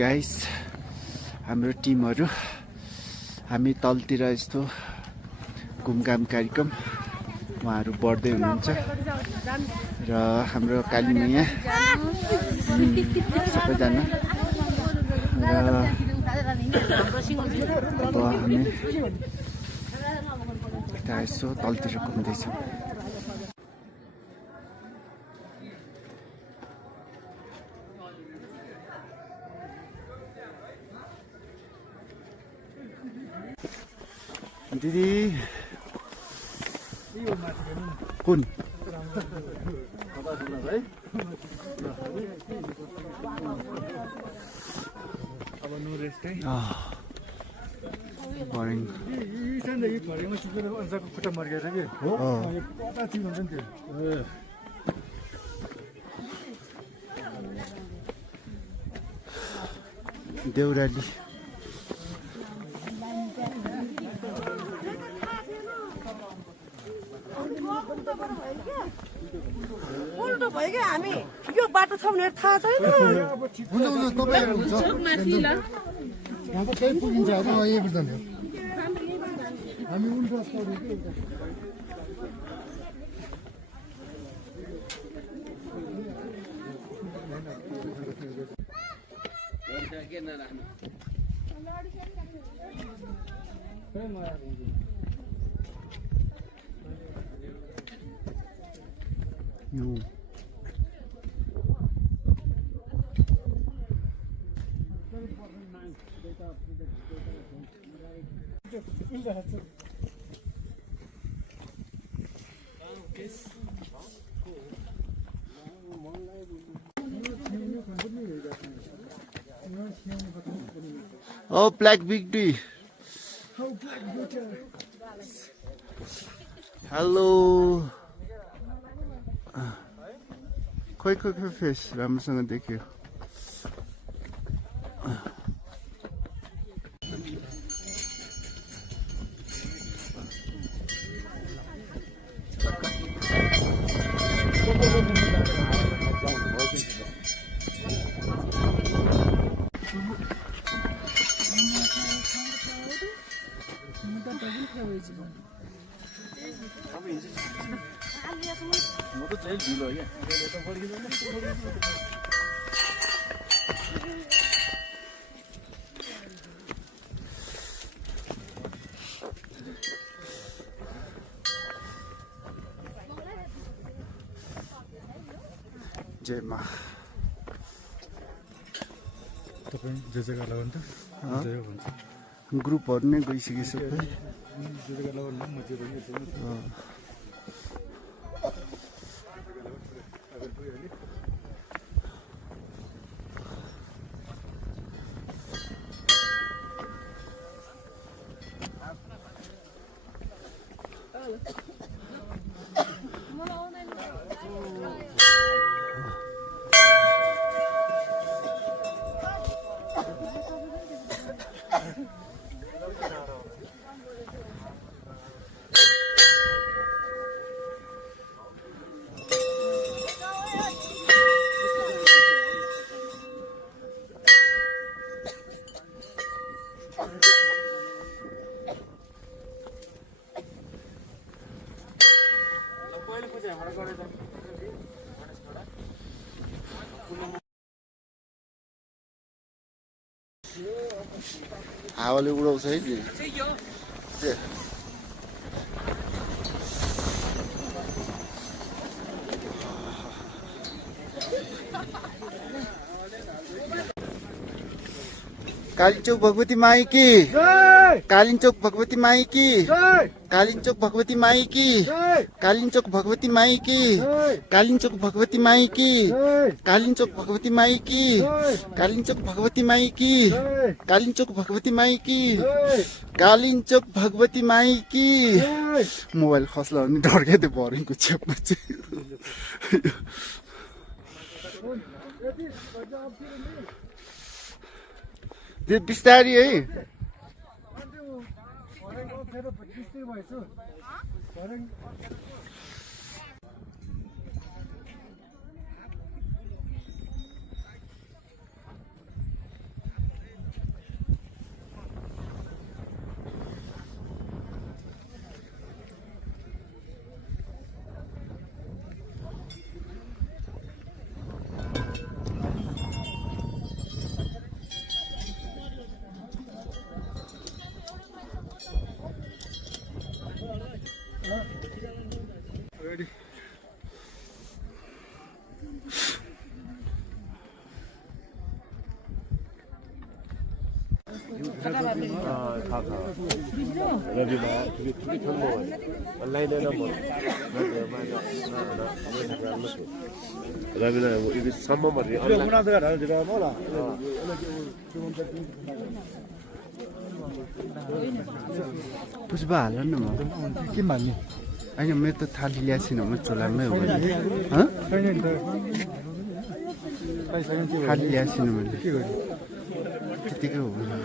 Guys, हाम्रो टिमहरु हामी तलतिर यस्तो घुमघाम कार्यक्रम उहाँहरु बढ्दै हुनुहुन्छ र हाम्रो कालीमैया सबैजना र अब हामी यता यसो तलतिर घुम्दैछौँ। दिदी कुन अब नो रेस्ट है बोरिङ यो भरेमा सुकेर अन्साको खुट्टा मर्केर के हो यो पता थियो हुन्छ नि त्यो देउराली उल्टो भयो क्या हामी यो बाटो छ भनेर थाहा छैन। हुन्छ हुन्छ तपाईँ हुन्छ यहाँ त केही पुगिन्छ होइन यही बुझ्दैन हामी उल्टो यो Oh, Black Beauty. Hello. खोइ फेस राम्रोसँग देखियो। म त चाहिँ ढिलो हो क्या जय मा तपाईँ जे जग्गा लगाउनु त जग्गा भन्छ ग्रुपहरु नै गइसक्यो सबै जे जग्गा लगाउनु म चाहिँ हावाले उडाउँछ है जे कालिचोक भगवती माई की कालिचोक भगवती माई की कालिचोक भगवती माई की कालिचोक भगवती माई की कालिचोक भगवती माई की कालिचोक भगवती माई की कालिचोक भगवती माई की कालिचोक भगवती माई की कालिचोक भगवती माई की मोबाइल खस्ला भने ढड्काइदियो भरिङको छेपमा चाहिँ त्यो बिस्तारी है रविमा दुई ठाउँमा अनलाइन म रविना इस सम्म मरि पुष्पा हाल न म के भन्ने होइन मेरो त थाली ल्याएको छैन म चोलामै हो भने छैन नि त थाली ल्याएको छैन मैले के गर्नु त्यतिकै हो भने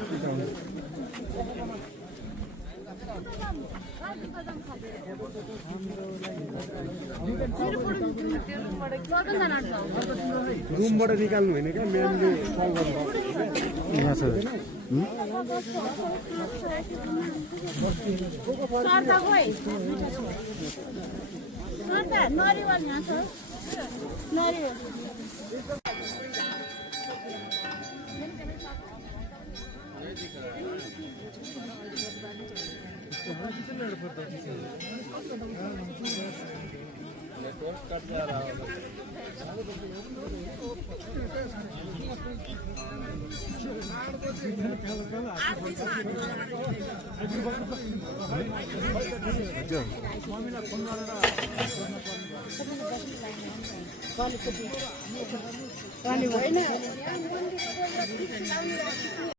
रुमबाट निकाल्नु होइन क्या म्यामले कल गर्नु यहाँ छ नरिवल यहाँ छ नरिवल